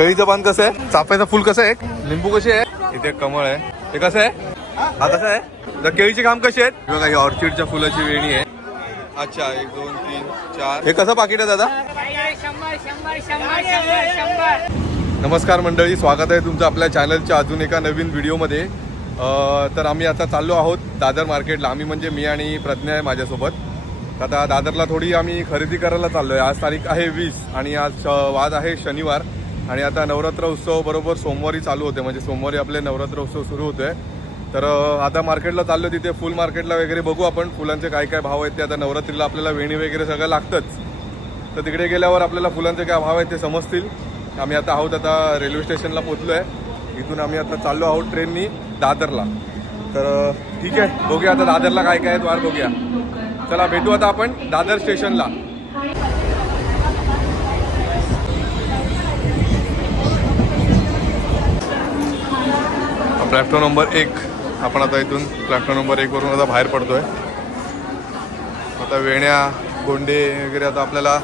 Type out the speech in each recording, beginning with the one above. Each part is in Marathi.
केळीचं पान कसं आहे? चाफ्याचं फुल कसं आहे लिंबू कसे आहे? इथे कमळ आहे. हे कसं आहे? हा कसं आहे? तर केळीचे काम कसे आहेत? बघा ही ऑर्चिडच्या फुलाची वेणी आहे. अच्छा एक दोन तीन चार. हे कसं पाकिट आहे दादा? नमस्कार मंडळी स्वागत आहे तुमचं आपल्या चॅनलच्या अजून एका नवीन व्हिडिओमध्ये. तर आम्ही आता चाललो आहोत दादर मार्केटला. आम्ही म्हणजे मी आणि प्रज्ञा आहे माझ्यासोबत. आता दादरला थोडी आम्ही खरेदी करायला चाललो आहे आज तारीख आहे वीस आणि आज वाद आहे शनिवार. आणि आता नवरात्र उत्सव बरोबर सोमवारी चालू होते. म्हणजे सोमवारी आपले नवरात्र उत्सव सुरू होतोय. तर आता मार्केटला चाललो तिथे फुल मार्केटला वगैरे बघू आपण. फुलांचे काय काय भाव आहेत ते. आता नवरात्रीला आपल्याला वेणी वगैरे सगळं लागतंच. तर तिकडे गेल्यावर आपल्याला फुलांचे काय भाव आहेत ते समजतील. आम्ही आता आहोत आता रेल्वे स्टेशनला पोचलो आहे इथून आम्ही आता चाललो आहोत ट्रेननी दादरला. तर ठीक आहे. बघूया आता दादरला काय काय आहेत वार बघूया. चला भेटू आता आपण दादर स्टेशनला. प्लॅटफॉर्म नंबर एक. आपण आता इथून प्लॅटफॉर्म नंबर एकवरून आता बाहेर पडतोय. आता वेण्या गोंडे वगैरे आता आपल्याला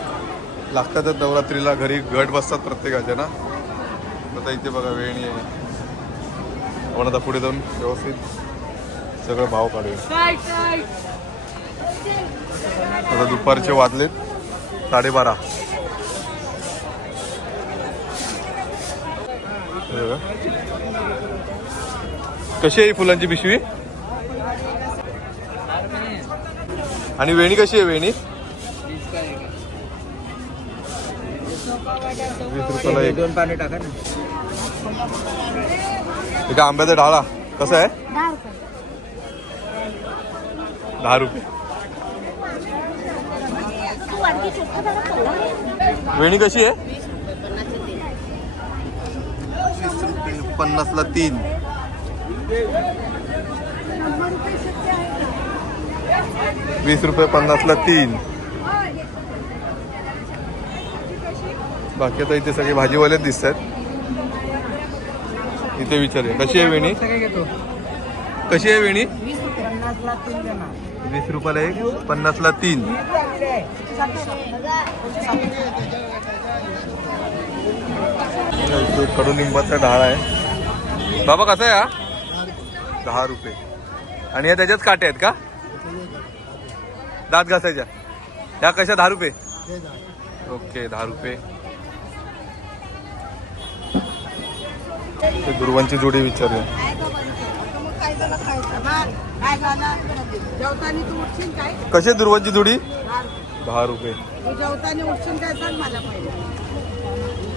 लागतातच नवरात्रीला. घरी गट बसतात प्रत्येकाचे ना? आता इथे बघा वेणी आहे. आपण आता पुढे जाऊन व्यवस्थित सगळं भाव काढूया. आता दुपारचे वाजलेत. साडेबारा. बघा. कशी आहे ही फुलांची पिशवी? आणि वेणी कशी आहे वेणी? वीस रुपयाला एक. दोन पाणी टाका ना. एका आंब्याचा डाळा. कसा आहे? दहा रुपये. वेणी कशी आहे? पन्नासला तीन. वीस रुपये पन्नासला तीन. बाकी आता इथे सगळे भाजीवालेच दिसत आहेत इथे विचारे कशी आहे वेणी? कशी आहे वेणी? वीस रुपयाला एक पन्नासला तीन. कडुलिंबाचा डाळ आहे. बाबा कसा आहे हा? दहा रुपये. आणि या त्याच्याच काटे आहेत का? दात घासायच्या. या कशा दहा रुपये? ओके दहा रुपये. ते दुर्वांची जोडी विचारूया. कसे कशी आहे दुर्वांची जोडी? दहा रुपये.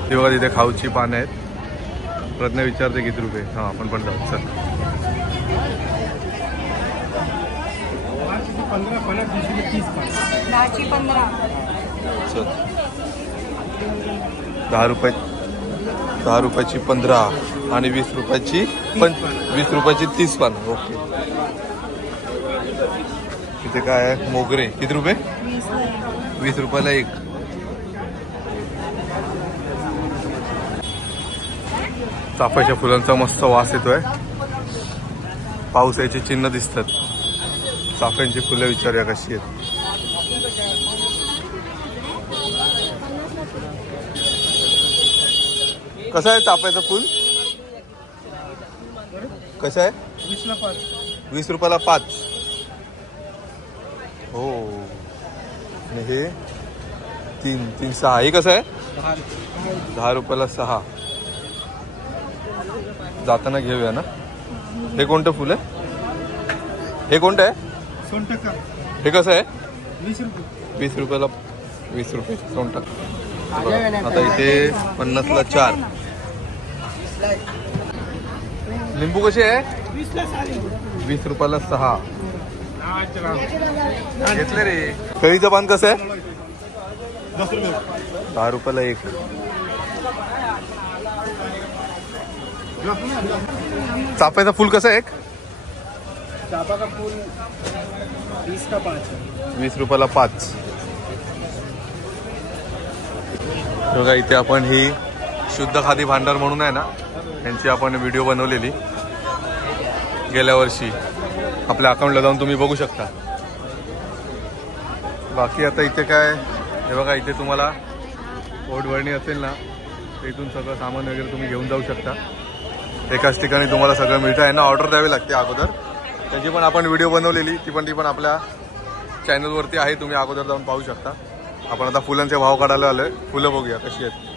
तू बघा तिथे खाऊची पानं आहेत. प्रज्ञा विचारते किती रुपये. हां आपण पण जाऊ. सर चल दहाची पंधरा. चल. दहा रुपये दहा रुपयाची पंधरा आणि वीस रुपयाची पण वीस रुपयाची तीस पानं ओके. तिथे काय आहे? मोगरे. किती रुपये? वीस रुपयाला एक. चाफ्याच्या फुलांचा मस्त वास येतोय. पावसाचे चिन्ह दिसतात. चाफ्यांची फुलं विचारूया कशी आहेत. कसं आहे चाफ्याचं फुल? कसं आहे? वीस रुपयाला पाच. हो. हे तीन तीन सहा. हे कसं आहे? दहा दहा रुपयाला सहा. जाताना घेऊया ना. हे कोणतं फुल आहे? हे कोणतं आहे? हे कसं आहे? वीस रुपये. वीस रुपयाला वीस रुपये सोनटा आता इथे पन्नासला चार. लिंबू कसे आहे? वीस रुपयाला सहा. घेतले रे. केळीचं पान कसं आहे? दहा रुपयाला एक. चाफ्याचं फुल कसं आहे एक? का फूल? बीस का पाँच? है वीस रुपयाला पाच. बघा इथे आपण ही शुद्ध खादी भांडार म्हणून आहे ना यांची आपण व्हिडिओ बनवलेली. गेल्या वर्षी. आपल्या अकाउंटला जाऊन तुम्ही बघू शकता. बाकी आता इथे काय? हे बघा इथे तुम्हाला ओढवळणी असेल ना तर इथून सगळं सामान वगैरे तुम्ही घेऊन जाऊ शकता. एकाच ठिकाणी तुम्हाला सगळं मिळतं. ना ऑर्डर द्यावी लागते अगोदर. त्याची पण आपण व्हिडिओ बनवलेली ती पण ती पण आपल्या चॅनलवरती आहे तुम्ही अगोदर जाऊन पाहू शकता. आपण आता फुलांचे भाव काढायला आलोय. फुलं बघूया कशी आहेत.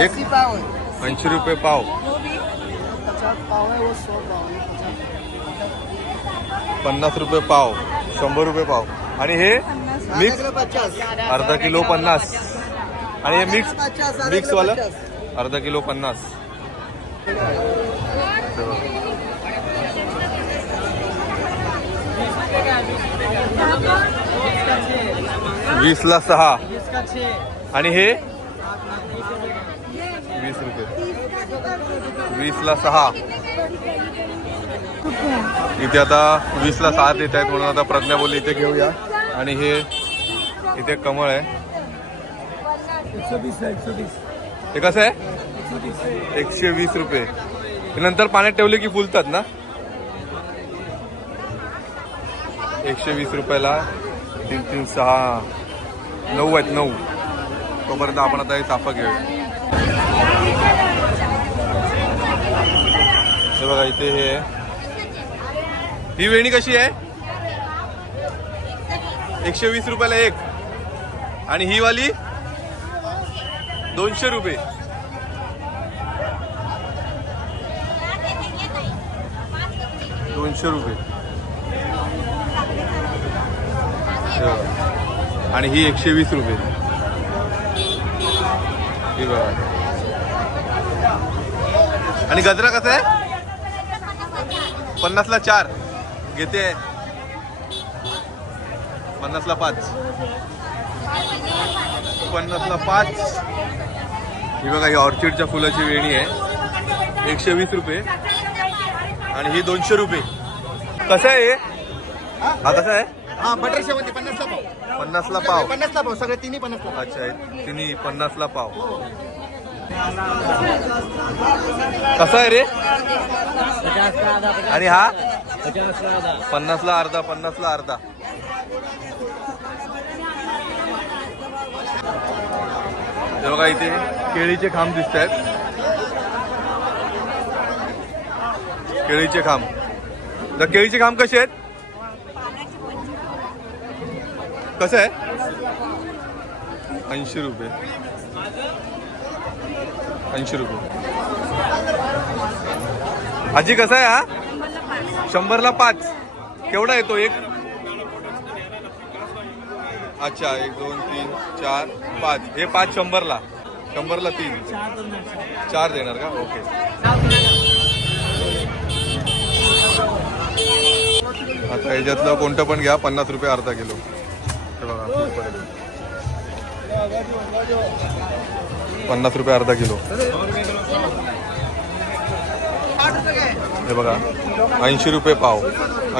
एक ऐंशी रुपये पाव. पन्नास रुपये पाव शंभर रुपये पाव. आणि हे मिक्स? अर्धा किलो पन्नास. आणि हे मिक्स पचास आधा मिक्स किलो वाला? पचास. अर्धा किलो पन्नास. वीसला सहा. आणि हे? वीस रुपये. वीसला सहा. इथे आता वीसला सहा देत आहेत म्हणून आता प्रज्ञा बोलली इथे घेऊया. आणि हे इथे कमळ आहे. हे कसं आहे? एकशे वीस रुपये. नंतर पाण्यात ठेवले की फुलतात ना? एकशे वीस रुपयाला तीन तीन सहा नऊ आहेत नऊ. तोपर्यंत आपण आता हे चाफा घेऊया. हे बघा इथे हे. ही वेणी कशी आहे? एकशे वीस रुपयाला एक. आणि ही वाली? दोनशे रुपये. दोनशे रुपये. हो. आणि ही एकशे वीस रुपये. ही बघा. आणि गजरा कसा आहे? पन्नासला चार. घेते. पन्नासला पाच. पन्नासला पाच. ही बघा ही ऑर्चिडच्या फुलाची वेणी आहे. एकशे वीस रुपये. आणि ही दोनशे रुपये. कसं आहे हे? कसा आहे? हा बटर शेवंती पन्नासला पाव. पन्नासला पाव. पन्नासला पाव सगळे तिन्ही पन्नासला अच्छा तिन्ही पन्नासला पाव. कसा आहे रे? आणि हा? पन्नासला अर्धा पन्नासला अर्धा. बघा इथे. केळीचे खांब दिसत आहेत केळीचे खांब. तर केळीचे खांब कसे आहेत? कसं आहे ऐंशी रुपये. ऐंशी रुपये. आजी कसा आहे हा? शंभरला पाच. केवढा येतो? एक? अच्छा एक दोन तीन चार पाच. हे पाच शंभरला. शंभरला तीन. चार देणार का? ओके. आता ह्याच्यातलं कोणतं पण घ्या पन्नास रुपये अर्धा किलो. हे बघा पन्नास रुपये अर्धा किलो. हे बघा ऐंशी रुपये पाव.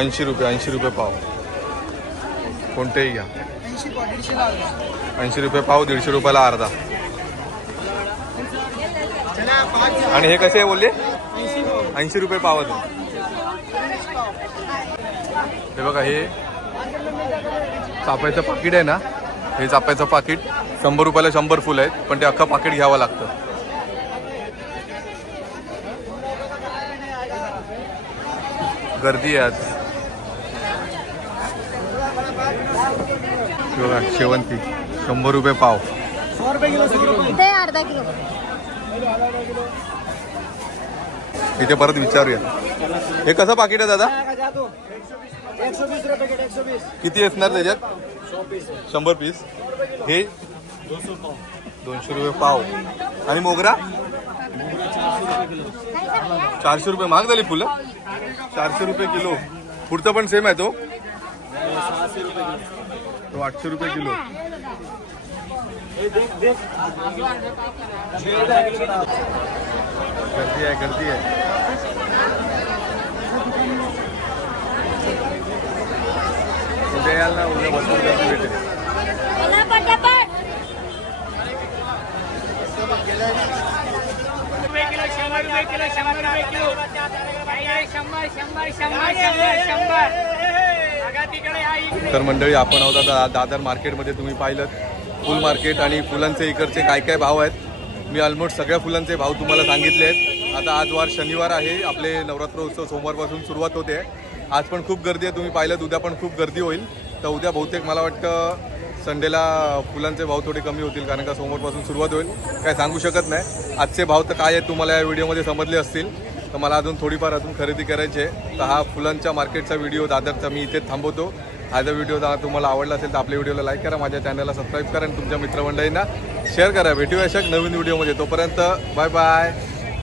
ऐंशी रुपये ऐंशी रुपये पाव. कोणतेही घ्या. ऐंशी रुपये पाव दीडशे रुपयाला अर्धा. आणि हे कसे आहे बोलले? ऐंशी रुपये पाव हे बघा हे चापायचं पाकिट आहे ना? हे चापायचं पाकिट. शंभर रुपयाला शंभर फुल आहेत पण ते अख्खं पाकिट घ्यावं लागतं. गर्दी आहे आज. बघा शेवंती. शंभर रुपये पाव. किलो अर्धा किलो. इथे परत विचारूया. हे कसं पाकिट आहे दादा? किती असणार त्याच्यात? शंभर पीस. हे दोनशे रुपये पाव. आणि मोगरा? चारशे रुपये. महाग झाली फुलं? चारशे रुपये किलो. पुढचं पण सेम आहे तो. तो आठशे रुपये किलो. गर्दी आहे गर्दी आहे. उद्या याल ना उद्या भरपूर गर्दी भेटेल. हा तर मंडळी आपण आहोत आता दादर मार्केटमध्ये तुम्ही पाहिलं फुल मार्केट आणि फुलांचे इकडचे काय काय भाव आहेत? मी ऑलमोस्ट सगळ्या फुलांचे भाव तुम्हाला सांगितले आहेत. आता आज वार शनिवार आहे. आपले नवरात्र उत्सव सोमवारपासून सुरुवात होते. आज पण खूप गर्दी आहे. तुम्ही पाहिलं उद्या पण खूप गर्दी होईल. तर उद्या बहुतेक मला वाटतं संडेला फुलांचे भाव थोडे कमी होतील कारण का सोमवारपासून सुरुवात होईल. काय सांगू शकत नाही. आजचे भाव तर काय आहेत तुम्हाला या व्हिडिओमध्ये समजले असतील. तर मला अजून थोडीफार अजून खरेदी करायची आहे. तर हा फुलांच्या मार्केटचा व्हिडिओ दादरचा मी इथे थांबवतो. हा जर व्हिडिओ तुम्हाला आवडला असेल तर आपल्या व्हिडिओला लाईक करा. माझ्या चॅनलला सबस्क्राईब करा आणि तुमच्या मित्रमंडळींना शेअर करा भेटूया अशा नवीन व्हिडिओमध्ये तोपर्यंत बाय बाय